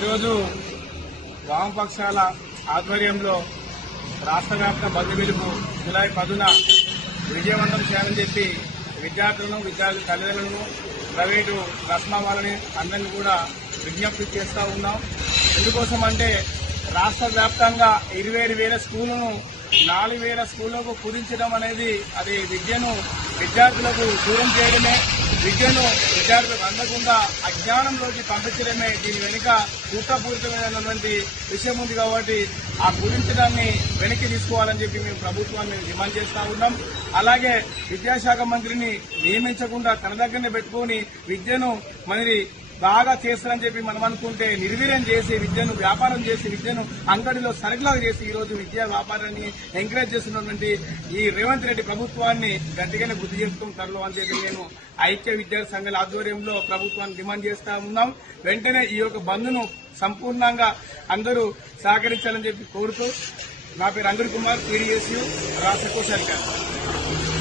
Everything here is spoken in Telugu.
ఈరోజు వామపక్షాల ఆధ్వర్యంలో రాష్ట్ర వ్యాప్త బంద్ పిలుపు జూలై 10న విజయవంతం చేయాలని చెప్పి విద్యార్థులను విద్యార్థి తల్లిదండ్రులను ప్రైవేటు రస్మా వాళ్ళని అందరినీ కూడా విజ్ఞప్తి చేస్తూ ఉన్నాం. ఎందుకోసం అంటే రాష్ట్ర వ్యాప్తంగా 27,000 స్కూళ్లను 4,000 స్కూళ్లకు కుదించడం అనేది అది విద్యను విద్యార్థులకు దూరం చేయడమే, విద్యను విద్యార్థులకు అందకుండా అజ్ఞానంలోకి పంపించడమే దీని వెనుక కుట్రపూరితమైనటువంటి విషయం ఉంది. కాబట్టి ఆ కుదించడాన్ని వెనక్కి తీసుకోవాలని చెప్పి మేము ప్రభుత్వాన్ని డిమాండ్ చేస్తా ఉన్నాం. అలాగే విద్యాశాఖ మంత్రిని నియమించకుండా తన దగ్గరనే పెట్టుకుని విద్యను మరి బాగా చేస్తారని చెప్పి మనం అనుకుంటే నిర్వీర్యం చేసి విద్యను వ్యాపారం చేసి విద్యను అంగడిలో సరుకులాగా చేసి ఈరోజు విద్యా వ్యాపారాన్ని ఎంకరేజ్ చేస్తున్నటువంటి ఈ రేవంత్ రెడ్డి ప్రభుత్వాన్ని గట్టిగానే బుద్ధి చేసుకుంటారు అని చెప్పి నేను ఐక్య విద్యార్థి సంఘాల ఆధ్వర్యంలో ప్రభుత్వాన్ని డిమాండ్ చేస్తా ఉన్నాం. వెంటనే ఈ యొక్క బంద్ను సంపూర్ణంగా అందరూ సహకరించాలని చెప్పి కోరుతూ నా పేరు అంగడి కుమార్, PDSU రాష్ట్ర కోశాధికారి.